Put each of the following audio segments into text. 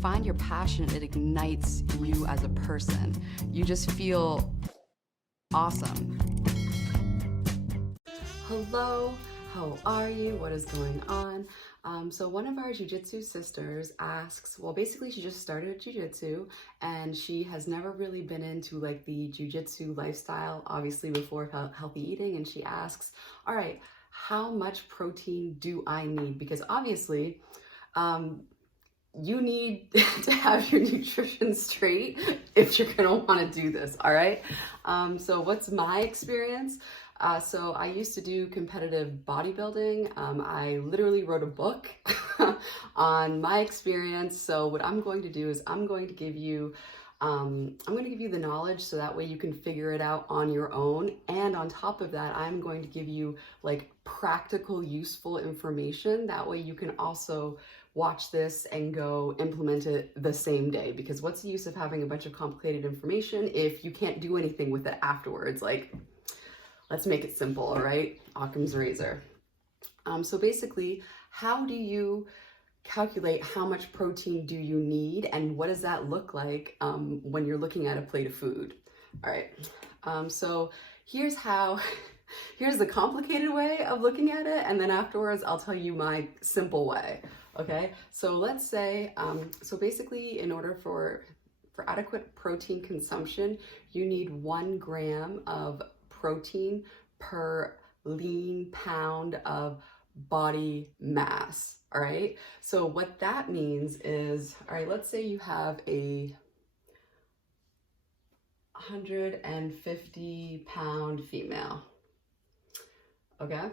find your passion, it ignites you as a person. You just feel awesome. Hello, how are you? What is going on? So one of our jiu-jitsu sisters asks, well, basically she just started jiu-jitsu and she has never really been into like the jiu-jitsu lifestyle, obviously before healthy eating. And she asks, all right, how much protein do I need? Because obviously, you need to have your nutrition straight if you're gonna wanna do this, all right? So what's my experience? So I used to do competitive bodybuilding. I literally wrote a book on my experience. So what I'm going to do is I'm going to give you the knowledge so that way you can figure it out on your own. And on top of that, I'm going to give you like practical, useful information. That way you can also watch this and go implement it the same day. Because what's the use of having a bunch of complicated information if you can't do anything with it afterwards? Like, let's make it simple, all right? Occam's razor. So basically, how do you calculate how much protein do you need and what does that look like when you're looking at a plate of food? All right, so here's the complicated way of looking at it, and then afterwards I'll tell you my simple way, okay? So let's say, so basically in order for adequate protein consumption, you need 1 gram of protein per lean pound of body mass, all right? So what that means is, all right, let's say you have a 150-pound female, okay?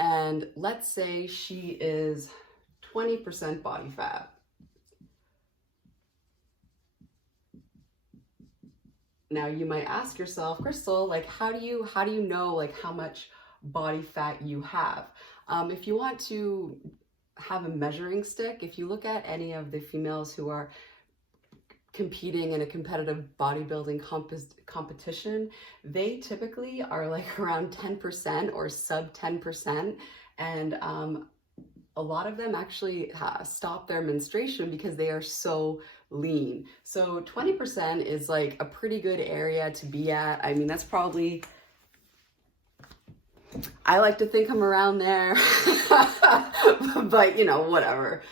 And let's say she is 20% body fat. Now you might ask yourself, Crystal, like how do you know like how much body fat you have? If you want to have a measuring stick, if you look at any of the females who are competing in a competitive bodybuilding competition, they typically are like around 10% or sub 10%. And a lot of them actually stop their menstruation because they are so lean. So 20% is like a pretty good area to be at. I mean, that's probably, I like to think I'm around there, but you know, whatever.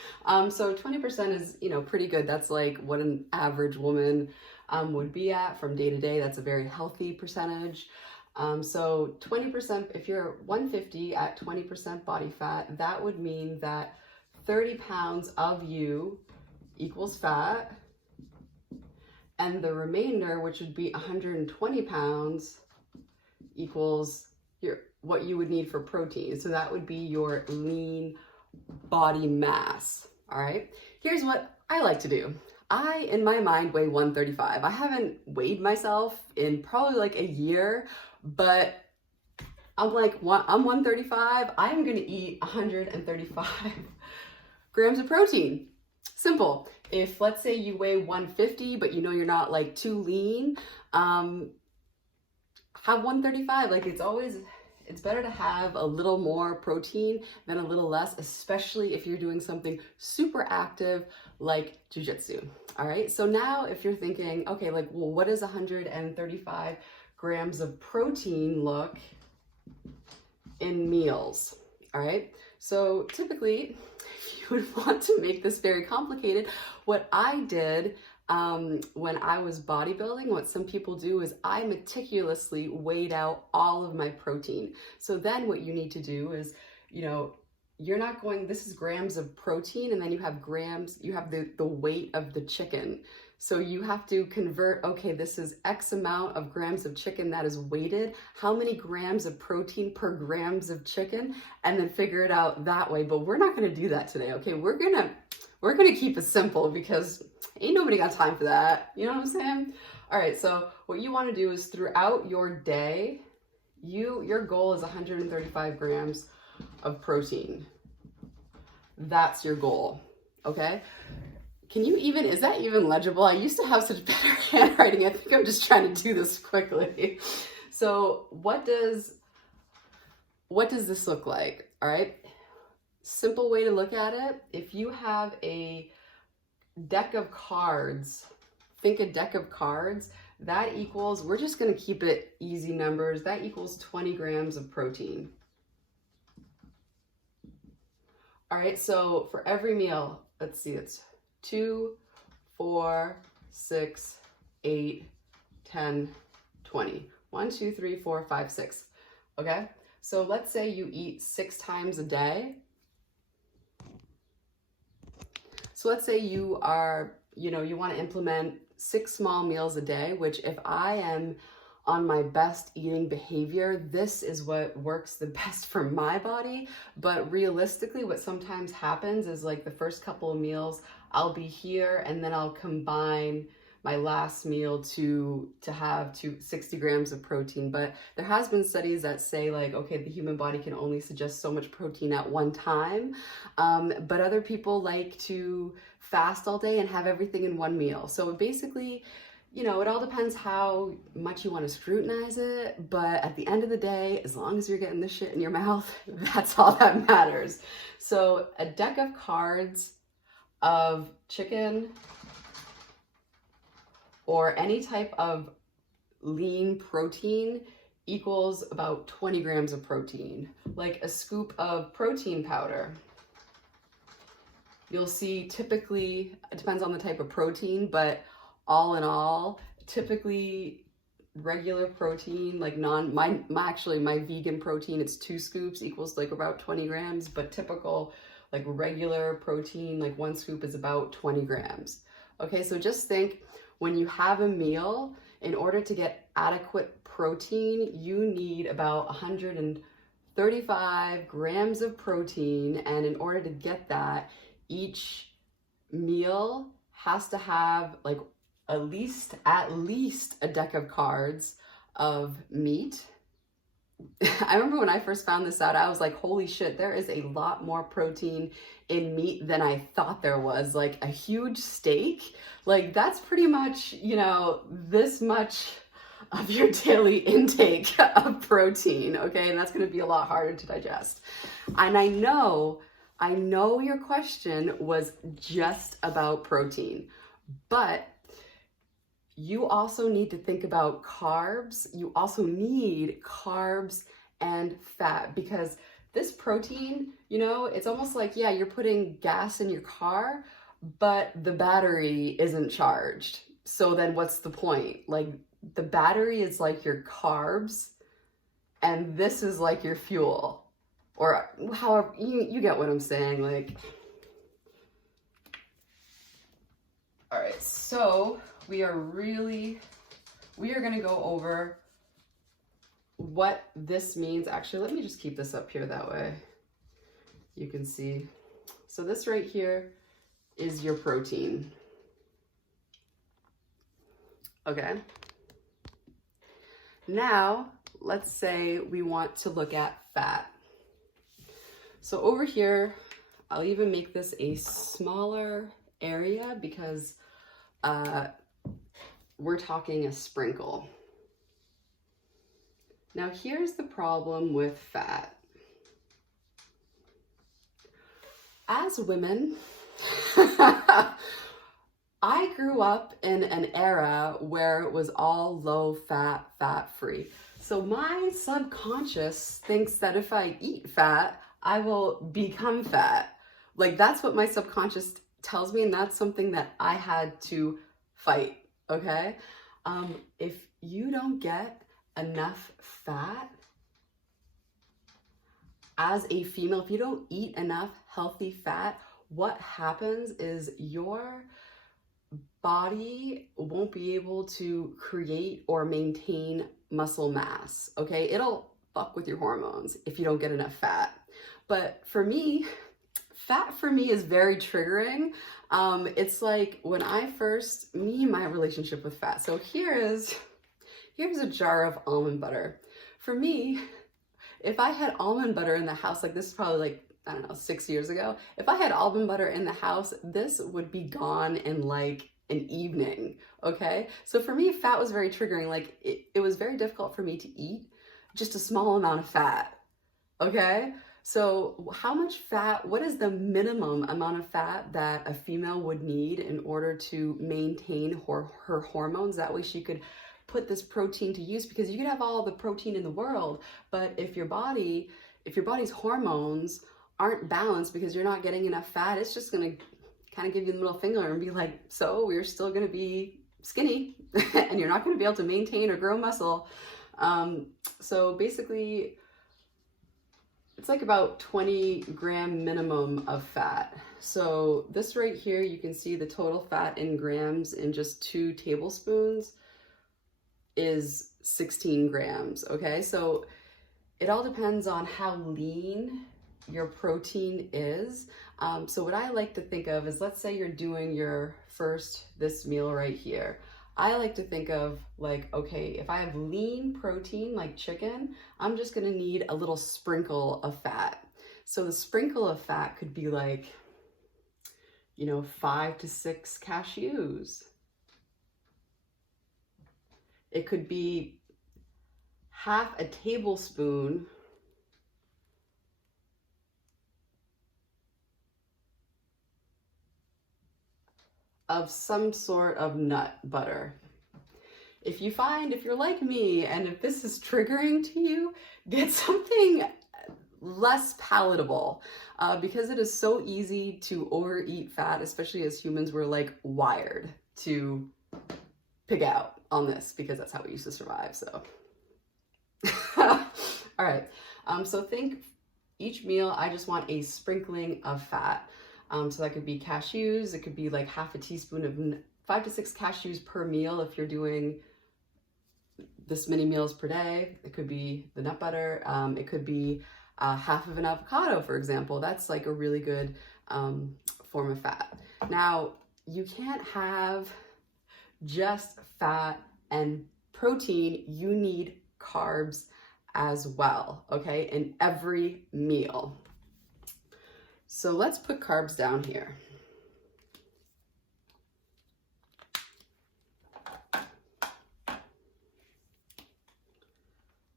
So 20% is, you know, pretty good. That's like what an average woman would be at from day to day. That's a very healthy percentage. So 20%, if you're 150 at 20% body fat, that would mean that 30 pounds of you equals fat, and the remainder, which would be 120 pounds, equals what you would need for protein. So that would be your lean body mass, all right? Here's what I like to do. I, in my mind, weigh 135. I haven't weighed myself in probably like a year, but I'm like, I'm 135. I'm gonna eat 135 grams of protein. Simple. If let's say you weigh 150, but you know you're not like too lean, have 135. Like it's better to have a little more protein than a little less, especially if you're doing something super active like jiu-jitsu. All right. So now if you're thinking, okay, like, well, what does 135 grams of protein look in meals? All right. So typically, if you would want to make this very complicated, what I did when I was bodybuilding, what some people do is I meticulously weighed out all of my protein. So then what you need to do is, you know, you're not going, this is grams of protein, and then you have grams, you have the weight of the chicken. So you have to convert, okay, this is X amount of grams of chicken that is weighted. How many grams of protein per grams of chicken? And then figure it out that way. But we're not gonna do that today, okay? We're gonna keep it simple because ain't nobody got time for that. You know what I'm saying? All right, so what you wanna do is throughout your day, your goal is 135 grams of protein. That's your goal, okay? Is that even legible? I used to have such better handwriting. I think I'm just trying to do this quickly. So what does this look like? All right. Simple way to look at it. If you have a deck of cards, think a deck of cards, that equals, we're just gonna keep it easy numbers, that equals 20 grams of protein. All right, so for every meal, let's see, it's 2, 4, 6, 8, 10, 20. 1, 2, 3, 4, 5, 6. Okay, so let's say you eat 6 times a day. So let's say you are, you want to implement 6 small meals a day, which if I am on my best eating behavior, this is what works the best for my body. But realistically, what sometimes happens is like the first couple of meals, I'll be here and then I'll combine my last meal to have 60 grams of protein. But there has been studies that say like, okay, the human body can only suggest so much protein at one time. But other people like to fast all day and have everything in one meal. So basically, it all depends how much you want to scrutinize it, but at the end of the day, as long as you're getting the shit in your mouth, that's all that matters. So a deck of cards of chicken or any type of lean protein equals about 20 grams of protein. Like a scoop of protein powder, you'll see typically, it depends on the type of protein, but all in all, typically regular protein, like my vegan protein, it's 2 scoops equals like about 20 grams, but typical like regular protein, like 1 scoop is about 20 grams. Okay, so just think when you have a meal, in order to get adequate protein, you need about 135 grams of protein. And in order to get that, each meal has to have like at least a deck of cards of meat. I remember when I first found this out, I was like, holy shit, there is a lot more protein in meat than I thought there was. Like a huge steak, like that's pretty much, this much of your daily intake of protein, okay? And that's gonna be a lot harder to digest. And I know your question was just about protein, but you also need to think about carbs. You also need carbs and fat, because this protein, it's almost like, yeah, you're putting gas in your car, but the battery isn't charged. So then what's the point? Like the battery is like your carbs and this is like your fuel, or however, you get what I'm saying. Like, all right, so we are gonna go over what this means. Actually, let me just keep this up here, that way you can see. So this right here is your protein. Okay. Now, let's say we want to look at fat. So over here, I'll even make this a smaller area because we're talking a sprinkle. Now here's the problem with fat. As women, I grew up in an era where it was all low fat, fat-free. So my subconscious thinks that if I eat fat, I will become fat. Like that's what my subconscious tells me, and that's something that I had to fight, okay? If you don't get enough fat as a female, if you don't eat enough healthy fat, what happens is your body won't be able to create or maintain muscle mass, okay? It'll fuck with your hormones if you don't get enough fat. But for me, fat for me is very triggering. It's like when my relationship with fat. So here's a jar of almond butter. For me, if I had almond butter in the house, like this is probably like, I don't know, 6 years ago. If I had almond butter in the house, this would be gone in like an evening, okay? So for me, fat was very triggering. Like it was very difficult for me to eat just a small amount of fat, okay? So how much fat, what is the minimum amount of fat that a female would need in order to maintain her hormones? That way she could put this protein to use, because you could have all the protein in the world, but if your body's hormones aren't balanced because you're not getting enough fat, it's just gonna kind of give you the middle finger and be like, so we're still gonna be skinny and you're not gonna be able to maintain or grow muscle. So basically, it's like about 20 gram minimum of fat. So this right here, you can see the total fat in grams in just 2 tablespoons is 16 grams, okay? So it all depends on how lean your protein is. So what I like to think of is, let's say you're doing this meal right here. I like to think of like, okay, if I have lean protein like chicken, I'm just gonna need a little sprinkle of fat. So the sprinkle of fat could be like, 5 to 6 cashews. It could be half a tablespoon of some sort of nut butter. If you're like me, and if this is triggering to you, get something less palatable, because it is so easy to overeat fat, especially as humans. We're like wired to pig out on this because that's how we used to survive, so. All right, so think each meal, I just want a sprinkling of fat. So that could be cashews. It could be like half a teaspoon of 5 to 6 cashews per meal if you're doing this many meals per day. It could be the nut butter. It could be half of an avocado, for example. That's like a really good form of fat. Now, you can't have just fat and protein. You need carbs as well, okay, in every meal. So let's put carbs down here.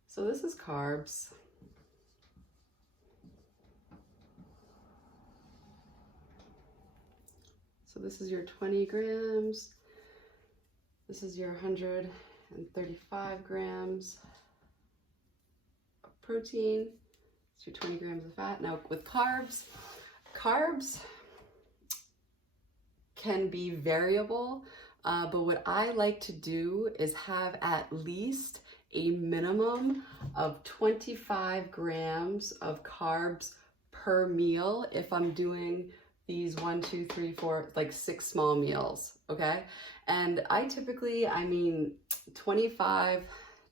So this is carbs. So this is your 20 grams. This is your 135 grams of protein. It's your 20 grams of fat. Now with carbs can be variable, but what I like to do is have at least a minimum of 25 grams of carbs per meal if I'm doing these 1, 2, 3, 4, like 6 small meals, okay? And I typically, 25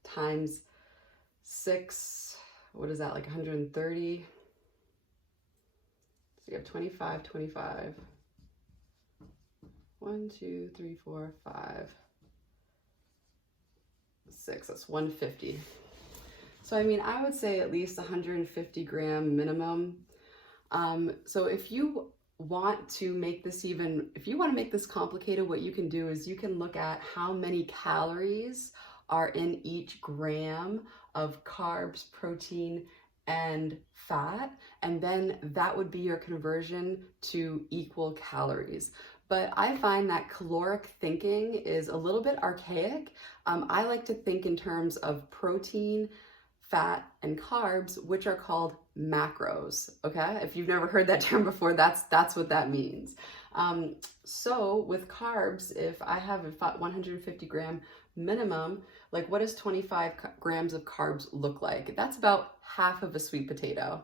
times 6, what is that, like 130? So you have 25, 25. 1, 2, 3, 4, 5, 6, that's 150. So I would say at least 150 gram minimum. So if you want to make this complicated, what you can do is you can look at how many calories are in each gram of carbs, protein, and fat, and then that would be your conversion to equal calories. But I find that caloric thinking is a little bit archaic. I like to think in terms of protein, fat, and carbs, which are called macros, okay? If you've never heard that term before, that's what that means. So with carbs, if I have a 150 gram minimum, like what does 25 grams of carbs look like? That's about half of a sweet potato.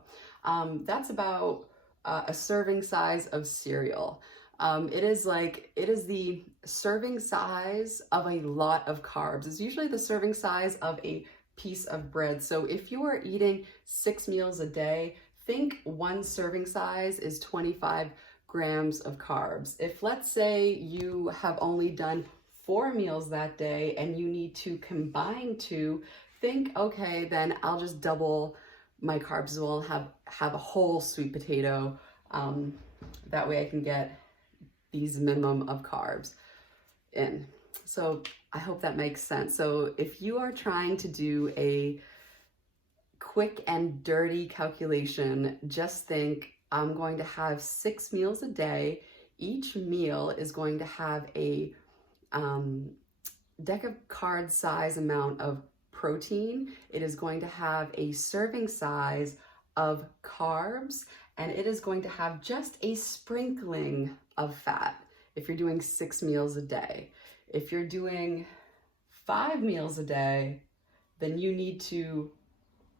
That's about a serving size of cereal. It is the serving size of a lot of carbs. It's usually the serving size of a piece of bread. So if you are eating 6 meals a day, think one serving size is 25 grams of carbs. If let's say you have only done 4 meals that day and you need to combine 2, think, okay, then I'll just double my carbs as well, have a whole sweet potato. That way I can get these minimum of carbs in. So I hope that makes sense. So if you are trying to do a quick and dirty calculation, just think I'm going to have 6 meals a day. Each meal is going to have a deck of cards size amount of protein. It is going to have a serving size of carbs, and it is going to have just a sprinkling of fat if you're doing 6 meals a day. If you're doing 5 meals a day, then you need to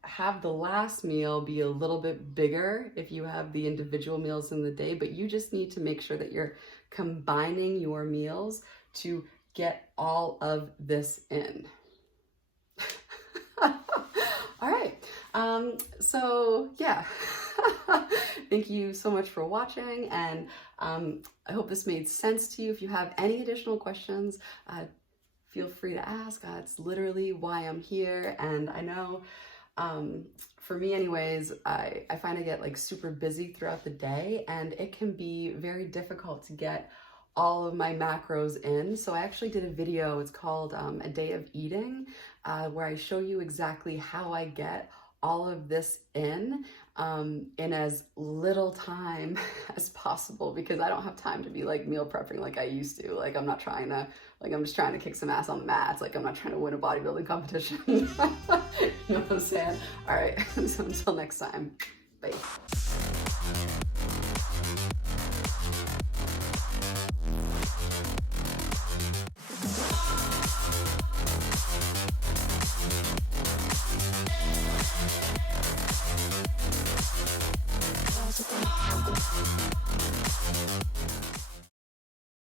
have the last meal be a little bit bigger if you have the individual meals in the day, but you just need to make sure that you're combining your meals to get all of this in. All right, so yeah, thank you so much for watching, and I hope this made sense to you. If you have any additional questions, feel free to ask. It's literally why I'm here, and I know for me anyways, I find I get like super busy throughout the day, and it can be very difficult to get all of my macros in. So I actually did a video, it's called A Day of Eating, where I show you exactly how I get all of this in as little time as possible, because I don't have time to be like meal prepping like I used to. Like I'm not trying to, like I'm just trying to kick some ass on the mats. Like I'm not trying to win a bodybuilding competition. You know what I'm saying? All right, so until next time, bye.